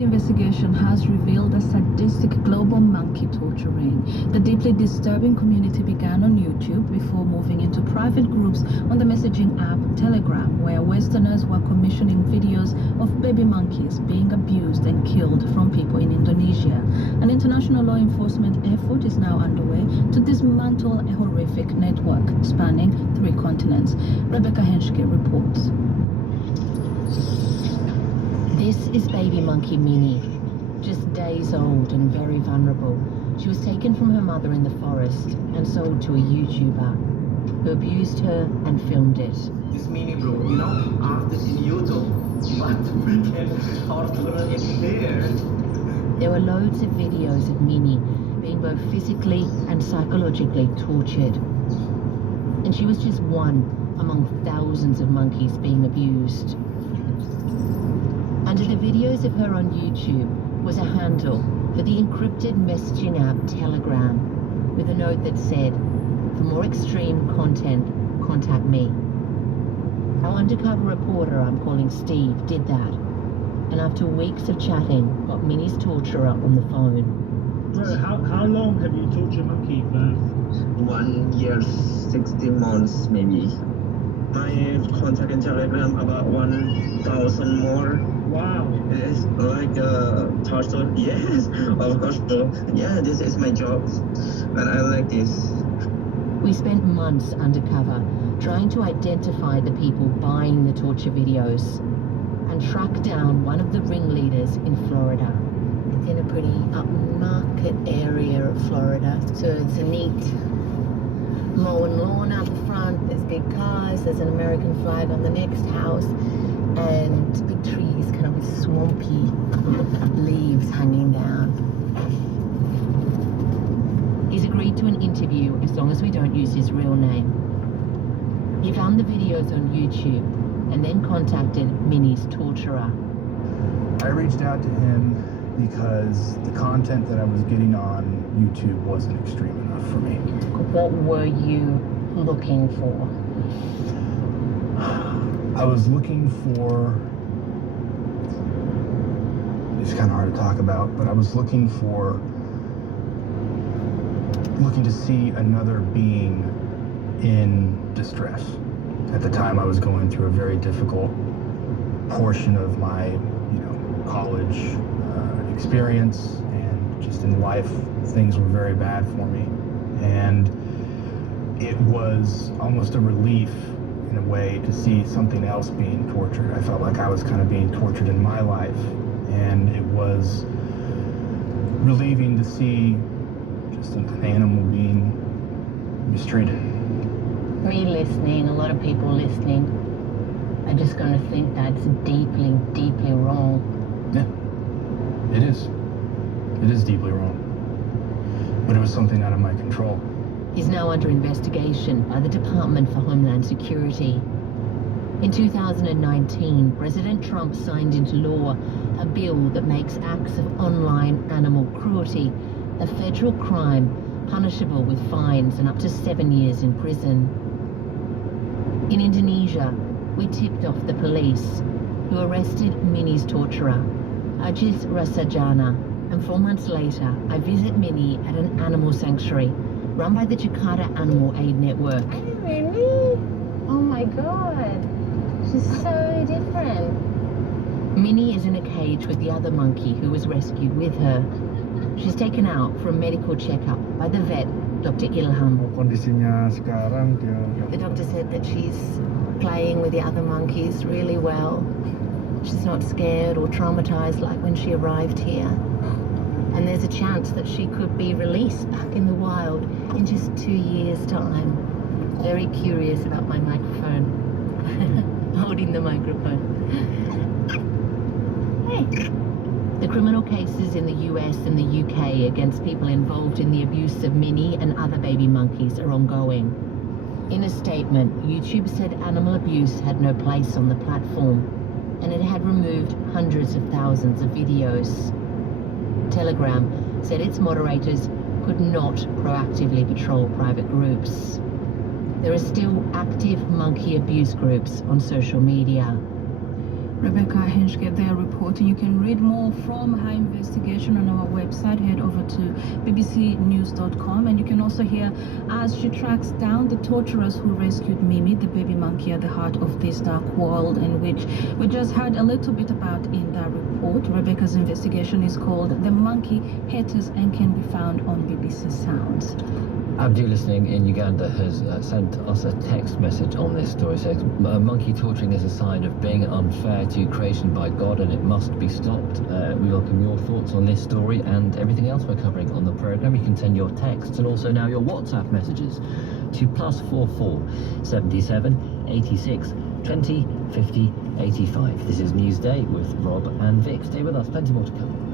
Investigation has revealed a sadistic global monkey torture ring. The deeply disturbing community began on YouTube before moving into private groups on the messaging app Telegram, where Westerners were commissioning videos of baby monkeys being abused and killed from people in Indonesia. An international law enforcement effort is now underway to dismantle a horrific network spanning 3 continents. Rebecca Henschke reports. This is baby monkey Minnie, just days old and very vulnerable. She was taken from her mother in the forest and sold to a YouTuber who abused her and filmed it. This Minnie bro, you know, after in YouTube, but we can torture in there. There were loads of videos of Minnie being both physically and psychologically tortured. And she was just one among thousands of monkeys being abused. Under the videos of her on YouTube was a handle for the encrypted messaging app Telegram with a note that said, "For more extreme content, contact me." Our undercover reporter I'm calling Steve did that, and after weeks of chatting got Minnie's torturer on the phone. Bro, how long have you tortured monkey for? 1 year, 16 months maybe. My contact in Telegram about 1,000 more. Wow. It's like torture. Yes, of course. Yeah, this is my job, and I like this. We spent months undercover trying to identify the people buying the torture videos and track down one of the ringleaders in Florida. It's in a pretty upmarket area of Florida, so it's a neat mowing lawn out the front. There's big cars, there's an American flag on the next house, and big trees kind of with swampy leaves hanging down. He's agreed to an interview as long as we don't use his real name. He found the videos on YouTube and then contacted Minnie's torturer. I reached out to him because the content that I was getting on YouTube wasn't extreme enough for me. What were you looking for? I was looking for, it's kind of hard to talk about, but I was looking to see another being in distress. At the time I was going through a very difficult portion of my, college experience, and just in life, things were very bad for me. And it was almost a relief in a way to see something else being tortured. I felt like I was kind of being tortured in my life, and it was relieving to see just an animal being mistreated. Me listening, a lot of people listening are just going to think that's deeply, deeply wrong. Yeah, it is. It is deeply wrong. But it was something out of my control. He's now under investigation by the Department for Homeland Security. In 2019, President Trump signed into law a bill that makes acts of online animal cruelty a federal crime punishable with fines and up to 7 years in prison. In Indonesia, we tipped off the police, who arrested Minnie's torturer, Ajis Rasajana, and 4 months later, I visit Minnie at an animal sanctuary run by the Jakarta Animal Aid Network. Hey, Minnie! Oh my God, she's so different. Minnie is in a cage with the other monkey who was rescued with her. She's taken out for a medical checkup by the vet, Dr. Ilham. Kondisinya sekarang dia. The doctor said that she's playing with the other monkeys really well. She's not scared or traumatized like when she arrived here. And there's a chance that she could be released back in the wild in just 2 years' time. Very curious about my microphone. Holding the microphone. Hey. The criminal cases in the US and the UK against people involved in the abuse of Minnie and other baby monkeys are ongoing. In a statement, YouTube said animal abuse had no place on the platform, and it had removed hundreds of thousands of videos. Telegram said its moderators could not proactively patrol private groups. There are still active monkey abuse groups on social media. Rebecca Henschke there reporting. You can read more from her investigation on our website. Head over to bbcnews.com, and you can also hear as she tracks down the torturers who rescued Mimi, the baby monkey at the heart of this dark world, and which we just heard a little bit about in that report. Rebecca's investigation is called The Monkey Haters and can be found on BBC Sounds. Abdu, listening in Uganda, has sent us a text message on this story. It says, monkey torturing is a sign of being unfair to creation by God and it must be stopped. We welcome your thoughts on this story and everything else we're covering on the programme. You can send your texts and also now your WhatsApp messages to +44 77 86 20 50 85. This is Newsday with Rob and Vic. Stay with us, plenty more to come.